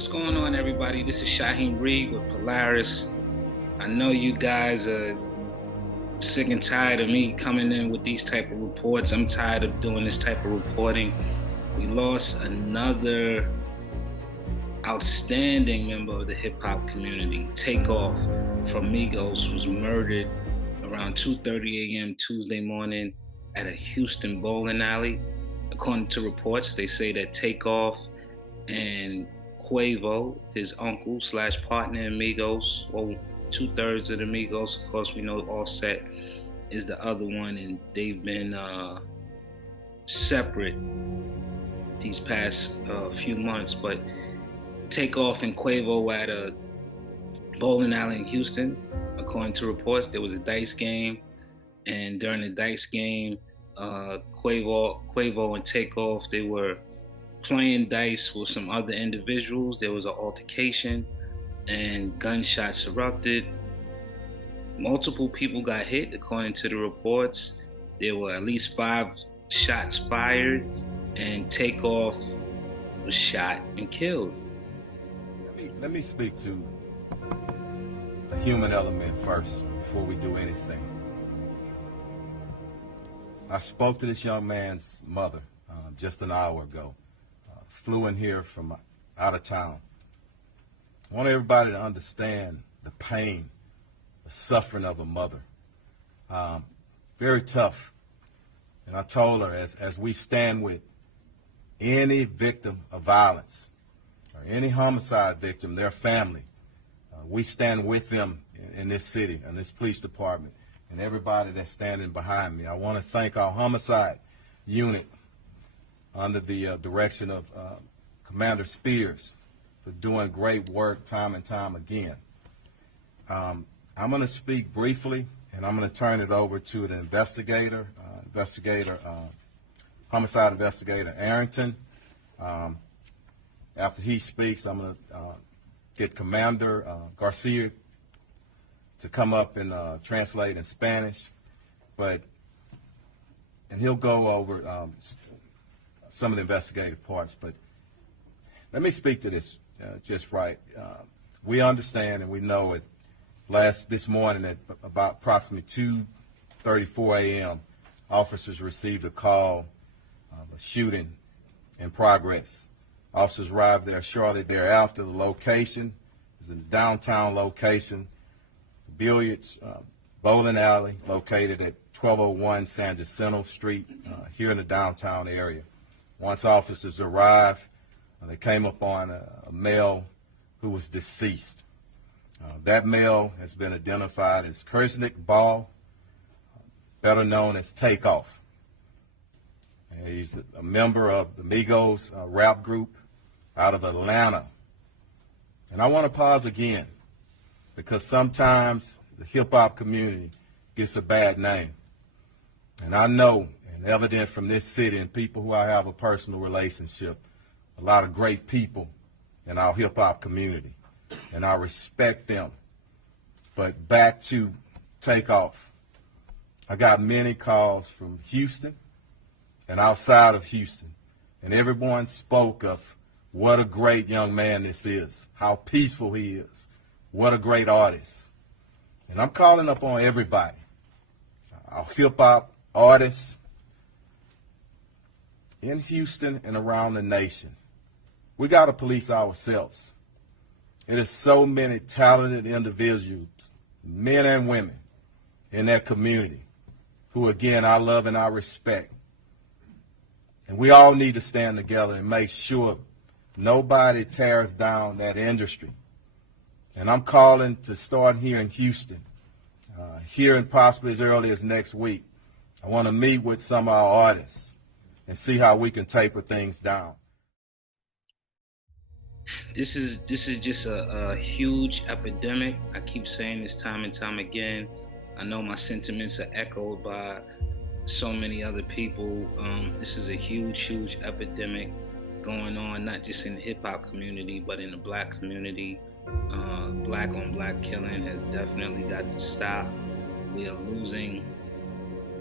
What's going on, everybody? This is Shaheem Reed with Polaris. I know you guys are sick and tired of me coming in with these type of reports. I'm tired of doing this type of reporting. We lost another outstanding member of the hip hop community. Takeoff from Migos was murdered around 2:30 a.m. Tuesday morning at a Houston bowling alley. According to reports, they say that Takeoff and Quavo, his uncle slash partner in Migos, or 2/3 of the Migos. Of course, we know Offset is the other one, and they've been separate these past few months. But Takeoff and Quavo were at a bowling alley in Houston. According to reports, there was a dice game, and during the dice game, Quavo and Takeoff, they were playing dice with some other individuals. There was an altercation and gunshots erupted. Multiple people got hit, according to the reports. There were at least 5 shots fired, and Takeoff was shot and killed. Let me speak to the human element first before we do anything. I spoke to this young man's mother just an hour ago. Flew in here from out of town. I want everybody to understand the pain, the suffering of a mother. Very tough. And I told her, as we stand with any victim of violence or any homicide victim, their family, we stand with them in this city, in this police department, and everybody that's standing behind me. I want to thank our homicide unit under the direction of Commander Spears for doing great work time and time again. I'm going to speak briefly, and I'm going to turn it over to the homicide investigator Arrington. After he speaks, I'm going to get Commander Garcia to come up and translate in Spanish, and he'll go over some of the investigative parts. But let me speak to this just right. We understand and we know it. This morning at about approximately 2:34 a.m., officers received a call of a shooting in progress. Officers arrived there shortly thereafter. The location is in the downtown location, the billiards bowling alley located at 1201 San Jacinto Street here in the downtown area. Once officers arrived, they came upon a male who was deceased. That male has been identified as Kersnick Ball, better known as Takeoff. He's a member of the Migos rap group out of Atlanta. And I want to pause again because sometimes the hip-hop community gets a bad name. And I know, and evident from this city and people who I have a personal relationship, a lot of great people in our hip-hop community, and I respect them. But back to Takeoff. I got many calls from Houston and outside of Houston, and everyone spoke of what a great young man this is, how peaceful he is, what a great artist. And I'm calling up on everybody, our hip-hop artists in Houston and around the nation. We got to police ourselves. It is so many talented individuals, men and women, in that community who, again, I love and I respect. And we all need to stand together and make sure nobody tears down that industry. And I'm calling to start here in Houston, here and possibly as early as next week. I want to meet with some of our artists and see how we can taper things down. This is just a huge epidemic. I keep saying this time and time again. I know my sentiments are echoed by so many other people. This is a huge epidemic going on, not just in the hip-hop community, but in the black community. Black on black killing has definitely got to stop. We are losing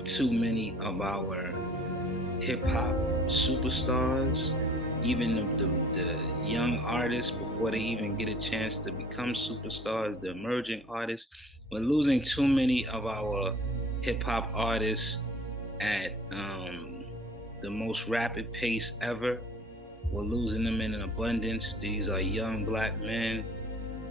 too many of our hip-hop superstars. even the young artists before they even get a chance to become superstars, the emerging artists. We're losing too many of our hip hop artists at the most rapid pace ever. We're losing them in an abundance. These are young black men,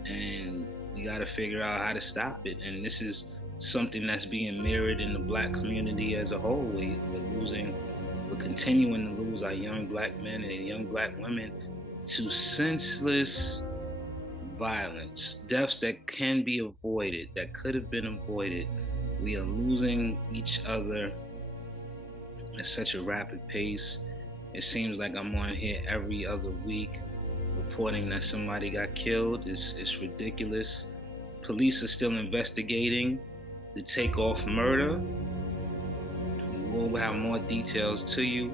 and we got to figure out how to stop it. And this is something that's being mirrored in the black community as a whole. We're continuing to lose our young black men and young black women to senseless violence, deaths that can be avoided, that could have been avoided. We are losing each other at such a rapid pace. It seems like I'm on here every other week reporting that somebody got killed. It's ridiculous. Police are still investigating the Takeoff murder. We'll have more details to you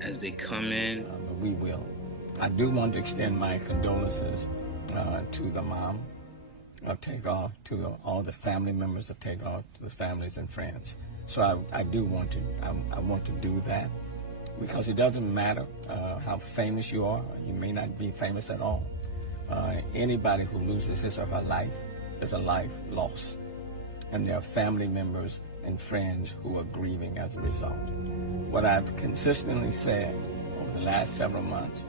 as they come in. We will. I do want to extend my condolences to the mom of Takeoff, to all the family members of Takeoff, to the families and friends. So I do want to, I want to do that, because it doesn't matter how famous you are. You may not be famous at all. Anybody who loses his or her life is a life lost. And there are family members and friends who are grieving as a result. What I've consistently said over the last several months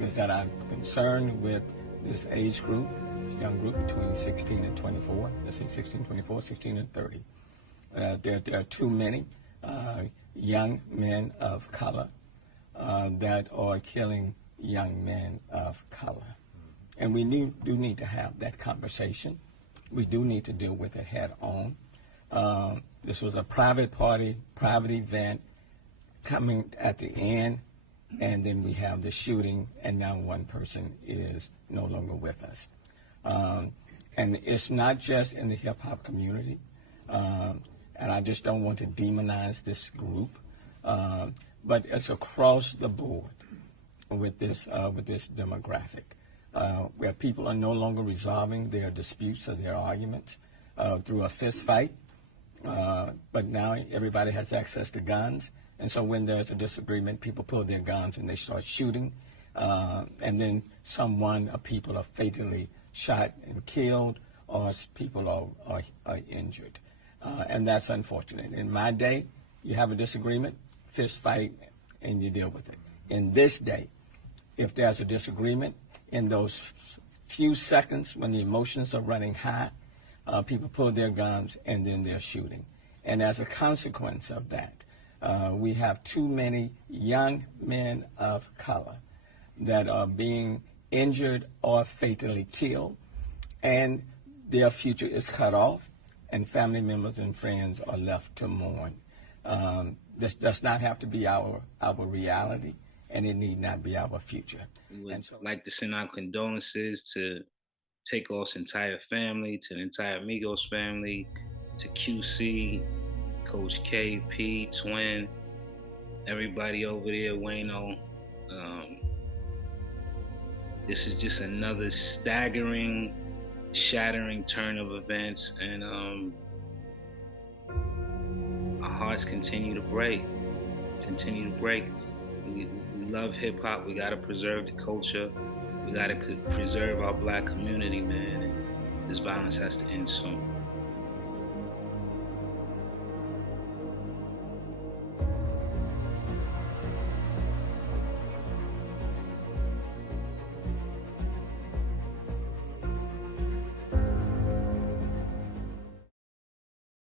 is that I'm concerned with this age group, young group between 16 and 24, let's say 16, 24, 16 and 30. There are too many young men of color that are killing young men of color. And we do need to have that conversation. We do need to deal with it head on. This was a private party, private event coming at the end, and then we have the shooting, and now one person is no longer with us. And it's not just in the hip-hop community, and I just don't want to demonize this group, but it's across the board with this demographic, where people are no longer resolving their disputes or their arguments through a fist fight, but now everybody has access to guns, and so when there's a disagreement, people pull their guns and they start shooting, and then someone or people are fatally shot and killed, or people are injured. And that's unfortunate. In my day, you have a disagreement, fist fight, and you deal with it. In this day, if there's a disagreement, in those few seconds when the emotions are running high, people pull their guns and then they're shooting. And as a consequence of that, we have too many young men of color that are being injured or fatally killed, and their future is cut off, and family members and friends are left to mourn. This does not have to be our reality, and it need not be our future. We would like to send our condolences to Takeoff's entire family, to the entire Migos family, to QC, Coach KP, Twin, everybody over there, Wayno. This is just another staggering, shattering turn of events, and our hearts continue to break. We love hip hop. We gotta preserve the culture. We gotta preserve our black community, man. And this violence has to end soon.